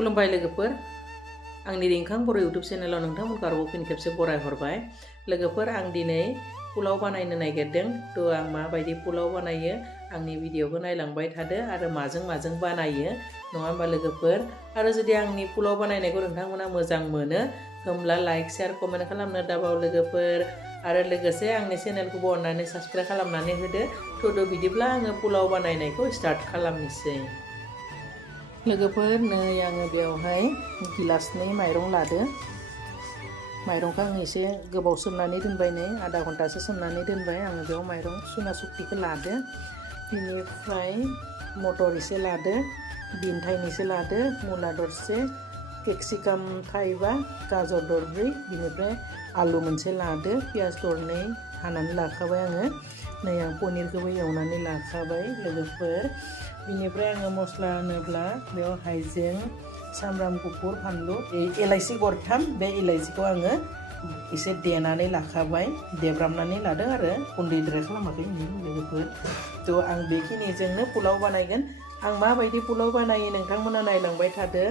खुलुमबाय लोगोफोर आंनि रिंखां बर' इउटुब चेनेलाव नोंथांमोनखौ आरोबाव फिन खेबसे बरायहरबाय लोगोफोर आं दिनै पुलाव बानायनो नागिरदों थ' आं माबायदि पुलाव बानायो आंनि भिडिअखौ नायलांबाय थादो आरो माजों बानायो नङा होमबा लोगोफोर आरो जुदि आंनि पुलाव बानायनायखौ नोंथांमोना मोजां मोनो होमब्ला लाइक शेयार कमेन्ट खालामनो दाबाव लोगोफोर आरो लोगोसे आंनि चेनेलखौ अननानै साबस्क्राइब खालामनानै होदो थ' बिदिब्ला आङो पुलाव बानायनायखौ स्टार्ट खालामनोसै लोगोफोर नै आङो बेवहाय गिलासनै माइरं लादो माइरंखौ आं एसे गोबाव सोमनानै दोनबाय नै आधा घन्टासो सोमनानै दोनबाय आङो बेयाव माइरं सुना सुक्तिखौ लादो बेनिफ्राय मटर एसे लादो बिन थाइनैसो लादो मुला दरसे केपसिकाम थाइबा गाजर दरब्रै बिनिफ्राय आलु मोनसे लादो पियाज दरनै हानानै लाखाबाय आङो नै आं पनिरखौबो एवनानै लाखाबाय लोगोफोर बिनिफ्राय आङो मस्ला होनोब्ला बेयाव हाइजें सामब्राम गुफुर फानलु इलाइसि गरथाम बे इलाइसिखौ आङो एसे देनानै लाखाबाय देब्रामनानै लादों आरो गुन्दैद्राय खालामाखै लोगोफोर थ' आं बेखिनिजोंनो पुलाव बानायगोन आं माबायदि पुलाव बानायो नोंथांमोना नायलांबाय थादो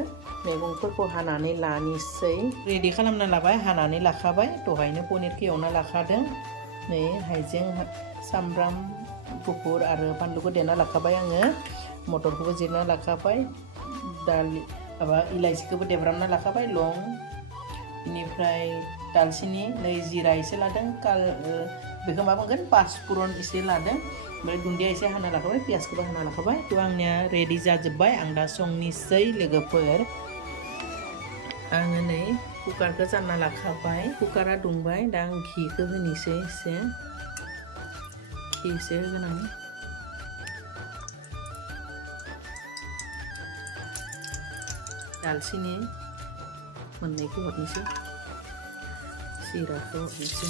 मैगंफोरखौ हानानै लानोसै रेडि खालामना लाबाय हानानै लाखाबाय दहायनो पनिरखौ एवना लाखादों नै हाइजें सामब्राम गुफुर आरो फानलुखौ देना लाखाबाय आङो मटरखौबो जिरना लाखाबाय दालि माबा इलाइसिखौबो देब्रामना लाखाबाय लं बेनिफ्राय दालचिनि नै जिरा एसे लादों बेखौ मा बुंगोन पाँचफोरन एसे लादों ओमफ्राय दुन्दिया एसे हाना लाखाबाय पियासखौबो हाना लाखाबाय थ' आंनिया रेडि जाजोब्बाय आं दा संनोसै लोगोफोर आङो नै कुकारखौ जानना लाखाबाय कुकारा दुंबाय दा आं घिखौ होनोसै एसे घि एसे होगोन आं दालचिनि मोननैखौ हरनोसै जिराखौ हरनोसै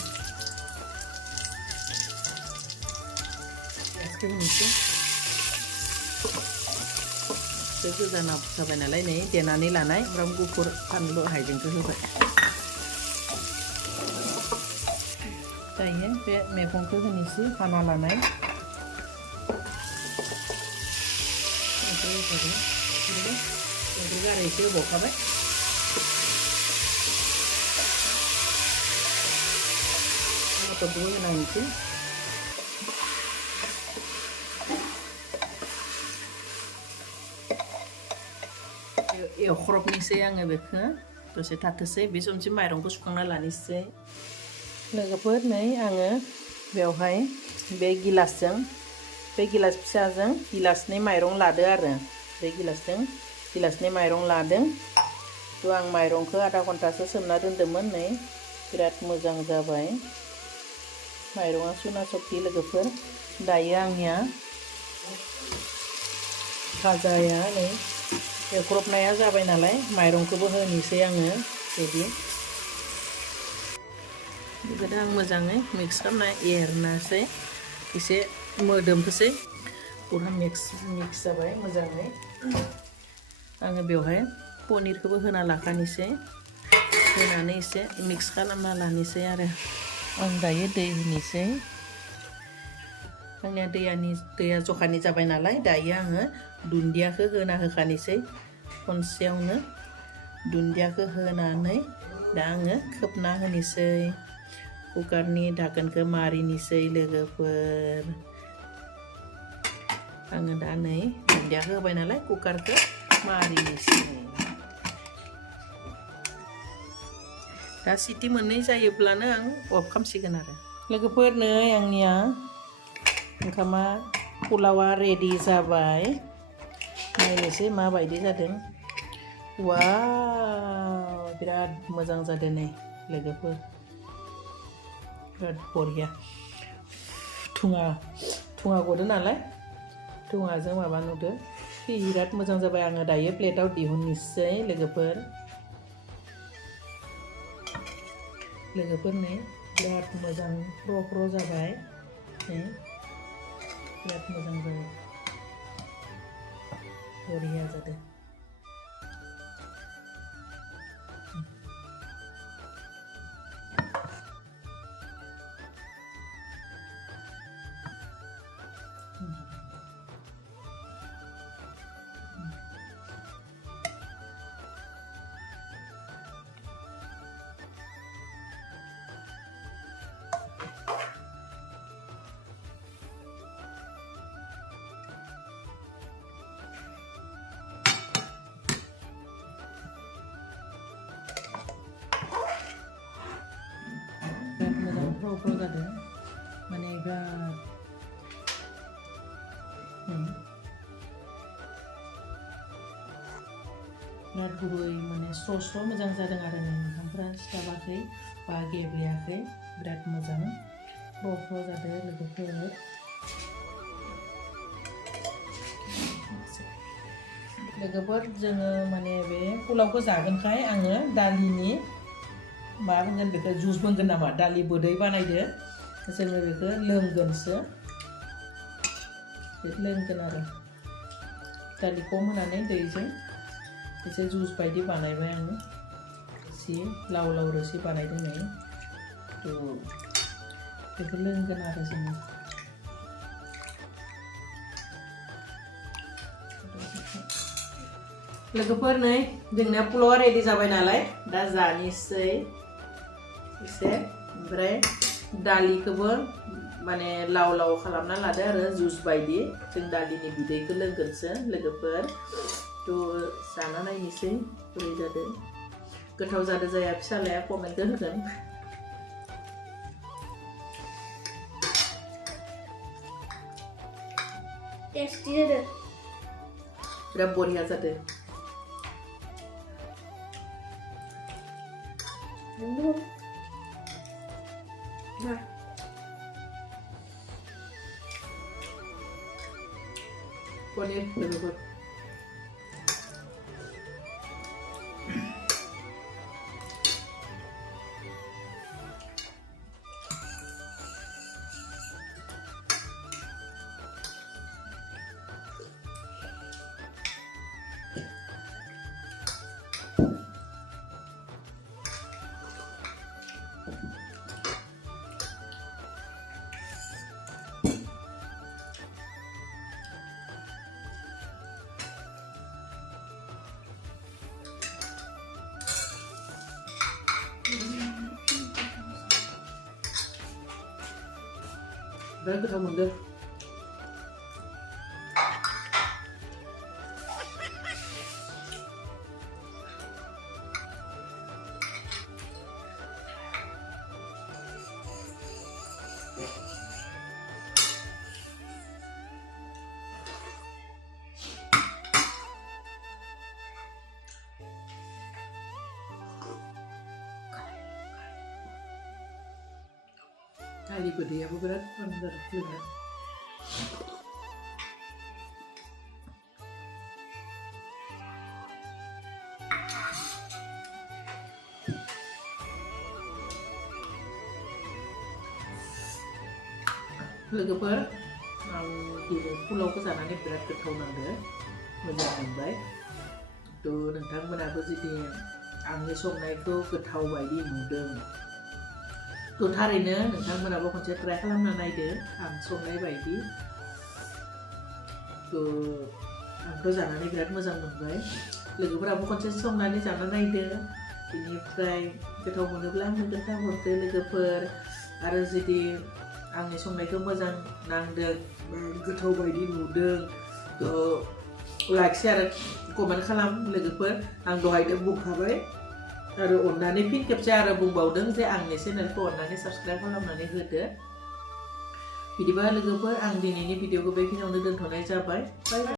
पियासखौ होनोसै एसे गोजाना जाबाय नालाय नै देनानै लानाय सामब्राम गुफुर फानलु हाइजेंखौ होबाय दायो बे मैगंखौ होनोसै हाना लानाय गारै एसे होबावखाबाय मटरखौबो होनांगोनसै एवख्रबनोसै आङो बेखौ दसे थाथोसै बे समसिम माइरंखौ सुखांना लानोसै लोगोफोर नै आङो बेवहाय बे गिलासजों बे गिलास फिसाजों गिलासनै माइरं लादो आरो बे गिलासजों गिलासनै माइरं लादों थ' आं माइरंखौ आधा घन्टासो सोमना दोन्दोंमोन नै बिराद मोजां जाबाय माइरङा सुना सक्ति लोगोफोर दायो आंनिया भाजाया नै एवख्रबनाया जाबाय नालाय माइरंखौबो होनोसै आङो बिदि बेखौ आं मोजाङै मिक्स खालामना एरनोसै एसे मोदोमथोसै पुरा मिक्स जाबाय मोजाङै आङो बेवहाय पनिरखौबो होना लाखानोसै होनानै एसे मिक्स खालामना लानोसै आरो आं दायो दै होनोसै आंनिया दैया जखानि जाबाय नालाय दायो आङो दुन्दियाखौ होना होखानोसै खनसेयावनो दुन्दियाखौ होनानै दा आङो खोबना होनोसै कुकारनि धाकोनखौ मारिनोसै लोगोफोर आङो दा नै दुन्दियाखौ होबाय नालाय कुकारखौ मारिनोसै दा सिटि मोननै जायोब्लानो आं अफ खालामसिगोन आरो लोगोफोर नै आंनिया ओंखामा पुलावा रेडि जाबाय नायनोसै माबायदि जादों वाव बिराद मोजां जादों नै लोगोफोर बिराद बरिया धुङा गदो नालाय धुङाजों माबा नुदो बिराद मोजां जाबाय आङो दायो प्लेटाव दिहुननोसै लोगोफोर नै बिराद मोजां फ्र जाबाय नै बिराद मोजां जाबाय बरिया जादों फ्र जादों माने बिराद बिराद गुरै माने स्र' मोजां जादों आरो ओंखामफ्रा सिथाबाखै बा गेब्लेयाखै बिराद मोजां फ्र जादों लोगोफोर जोङो माने बे पुलावखौ जागोनखाय आङो दालिनि मा बुंगोन बेखौ जुस बुंगोन नामा दालि बोदै बानायदो जोङो बेखौ लोंगोनसो लोंगोन आरो दालि खम होनानै दैजों एसे जुस बायदि बानायबाय आङो एसे लाव रोसि बानायदों नै बेखौ लोंगोन आरो जोङो लोगोफोर नै जोंना पुलावा रेडि जाबाय नालाय दा जानोसै एसे ओमफ्राय दालिखौबो माने लाव खालामना लादो आरो जुस बायदि जों दालिनि बिदैखौ लोंगोनसो लोगोफोर जाना नायनोसै बोरै जादों गोथाव जादों जाया फिसालाया कमेन्ट होगोन टेस्टी जादों बिराद बरिया जादों पनीर लोगोफोर biar kita mundur Kali gede apa berat? Berat. Logoper, di pulau kesananya berat getau nangda, menyenangkan. Tuh nentang menabu jadi angin songai itu getau bayi mudeng. Tuh थारैनो नोंथांमोनाबो खनसे ट्राइ खालामना नायदो आं संनाय बायदि आंथ' जानानै बिराद मोजां मोनबाय लोगोफोराबो खनसे संनानै जाना नायदो बिनिफ्राय गोथाव मोनोब्ला आंनो खोन्थाहरदो लोगोफोर आरो जुदि आंनि संनायखौ मोजां नांदों गोथाव बायदि नुदों लाइक शेयार कमेन्ट खालाम लोगोफोर आं दहायनो बुंखाबाय आरो अन्नानै फिन खेबसे आरो बुंबावदों जे आंनि चेनेलखौ अन्नानै साबस्क्राइब खालामनानै होदो बिदिबा लोगोफोर आं दिनैनि भिडिअखौ बेखिनियावनो दोनथ'नाय जाबाय बाय बाय